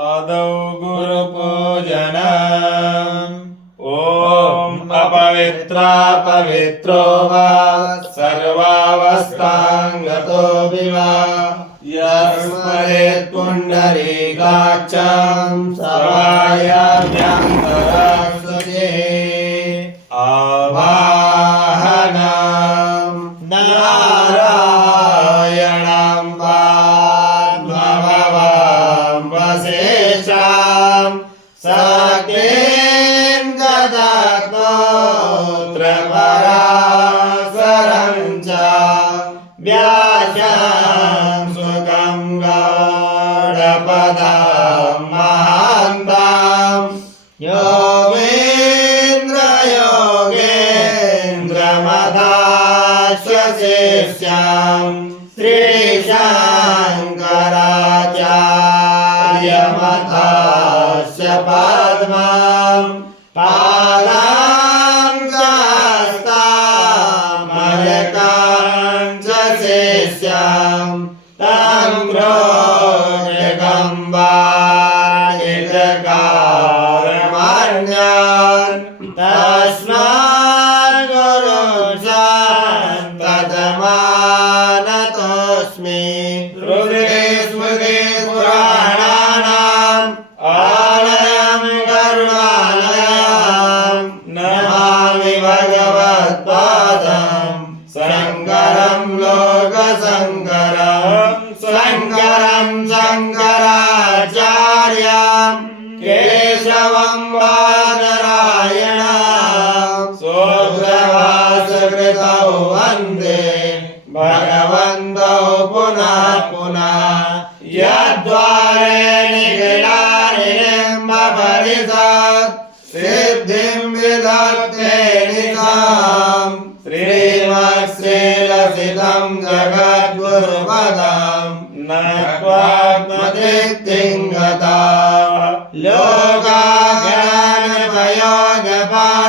आदौ गुरुपूजनम्। ॐ अपवित्रा पवित्रो वा सर्वावस्थाङ्गतो विवा यस्मरेत् पुण्डरीकाक्षं समायाम्यन्तरस्वते आवाहनं नारायणं पद्मभवं वसिष्ठं शक्तिं जगत्पुत्रपराशरं च व्यासं सुखं गौडपदं महान्तं योगेन्द्रयोगेन्द्रमदास्य शिष्यं श्रीशङ्कराचार्यमथास्य पद्मं पादाङ्कस्तामलकं च शिष्यं तं प्रोजगम्बायितकारमन्यान् तस्मात् गुरुं सन्ततमानतोऽस्मि हृदे स्मृते पुराणानाम् आलयं करुणालयं नमामि भगवत्पादं शङ्करं लोकशङ्करं शङ्करं शङ्कराचार्यं केशवं बादरायणं सूत्रभाष्यकृतौ वन्दे भगवन्तौ पुनः पुनः यद्वारे निखिलानिम्बपरिषत् सिद्धिं विदत्ते निशां श्रीमत्श्रीलसितं जगद्गुरुपदं न क्वात्मदिक्तिं गता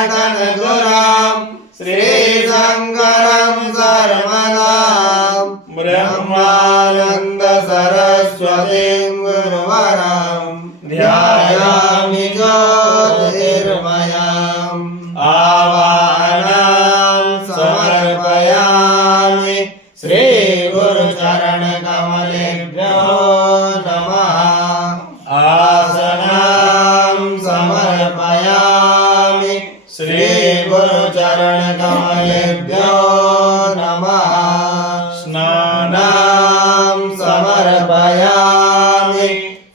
लोकाज्ञानपयोगपाठनगुरां श्रीशङ्करं सर्वदां ब्रह्मानन्द सरस्वतीं गुरुवरं ध्यायामि ज्योतिर्मयम् आवाहनं समर्पयामि श्रीगुरुचरणकमलेभ्यो नमः आसनं समर्पयामि श्रीगुरुचरणकमलेभ्यो नमः स्नानं समर्पयामि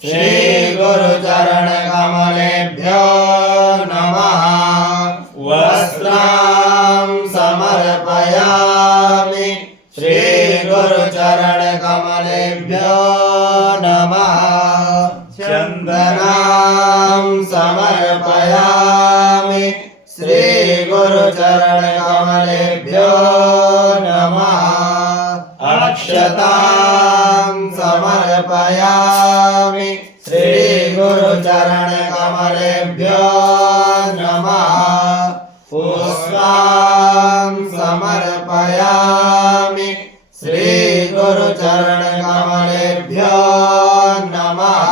श्रीगुरुचरणकमलेभ्यो नमः वस्त्रं समर्पयामि श्रीगुरुचरणकमलेभ्यो नमः चन्दनं समर्पयामि श्रीगुरुचरणकमलेभ्यो नमः अक्षतां समर्पयामि श्रीगुरुचरणकमलेभ्यो नमः पुष्पं समर्पयामि श्रीगुरुचरणकमलेभ्यो नमः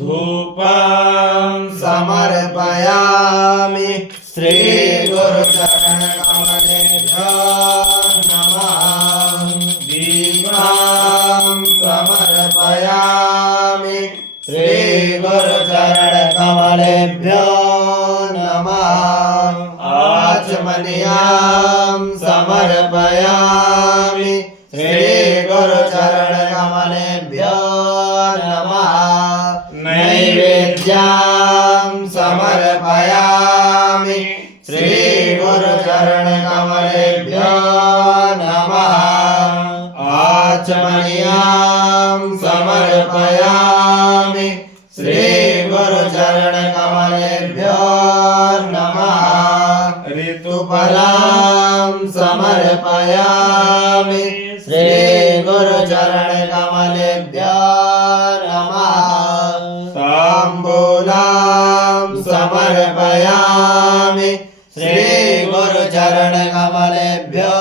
धूपं समर्पयामि श्रीगुरुचरणकमलेभ्यो नमः दीपं समर्पयामि श्रीगुरुचरणकमलेभ्यो नमः आचमनीयं समर्पयामि श्रीगुरुचरणकमलेभ्यो नमः नैवेद्यं समर्पयामि श्रीगुरुचरणकमलेभ्यो नमः आचमनीयं समर्पयामि श्रीगुरुचरणकमलेभ्यो नमः ऋतुफलं समर्पयामि श्रीगुरुचरणकमलेभ्यो नमः ताम्बूलं समर्पयामि श्रीगुरुचरणकमलेभ्यो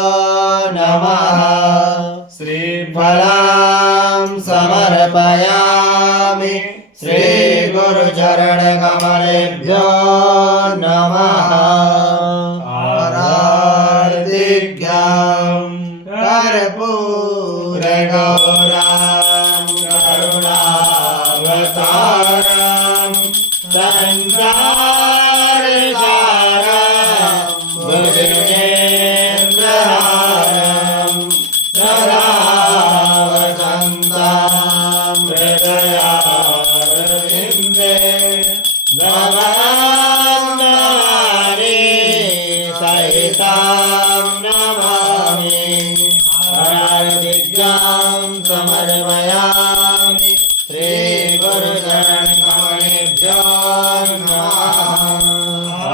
नमः श्रीफलं समर्पयामि श्री श्री गुरुचरण कमलेभ्यो नमः आराधिज्ञां कर्पूर गौरां करुणावतारं संसारसारं भुजगेन्द्रहारं सदा वसन्तं हृदयारविन्दे नमामि सहितं नमामि आराधिज्ञां समर्पयामि श्रीगुरुचरणकमलेभ्यो नमः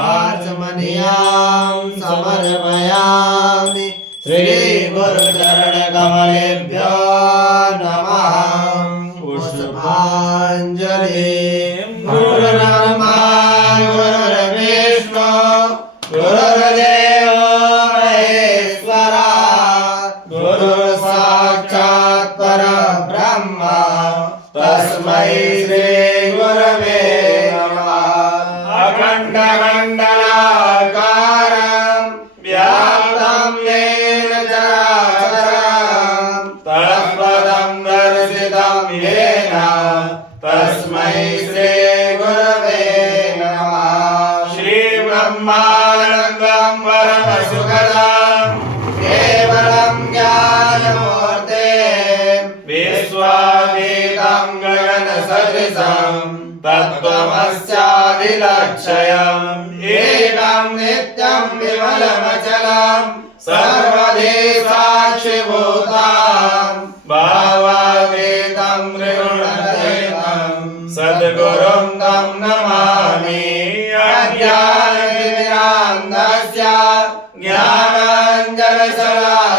आचमनीयां समर्पयामि श्रीगुरुचरणकमलेभ्यो नमः पुष्पाञ्जलिं गुरुर्ब्रह्मा गुरुर्विष्णु गुरुर्देवो महेश्वरा गुरुर्साक्षात् परब्रह्म तस्मै श्री गुरवे नमः अखण्डमण्डलाकारं व्याप्तं येन चराचरं तत्पदं दर्शितं येन तस्मै श्री गुरवे नमः श्रीब्रह्मानन्दं परमसुखदं केवलं ज्ञानमूर्तिं विश्वातीतं गगनसदृशं तत्त्वमस्यादिलक्ष्यम् एकं नित्यं विमलमचलं सर्वधी साक्षिभूतं भावातीतं त्रिगुणरहितं सद्गुरुं तं नमामि अज्ञानतिमिरान्धस्य ज्ञानाञ्जनशलाकया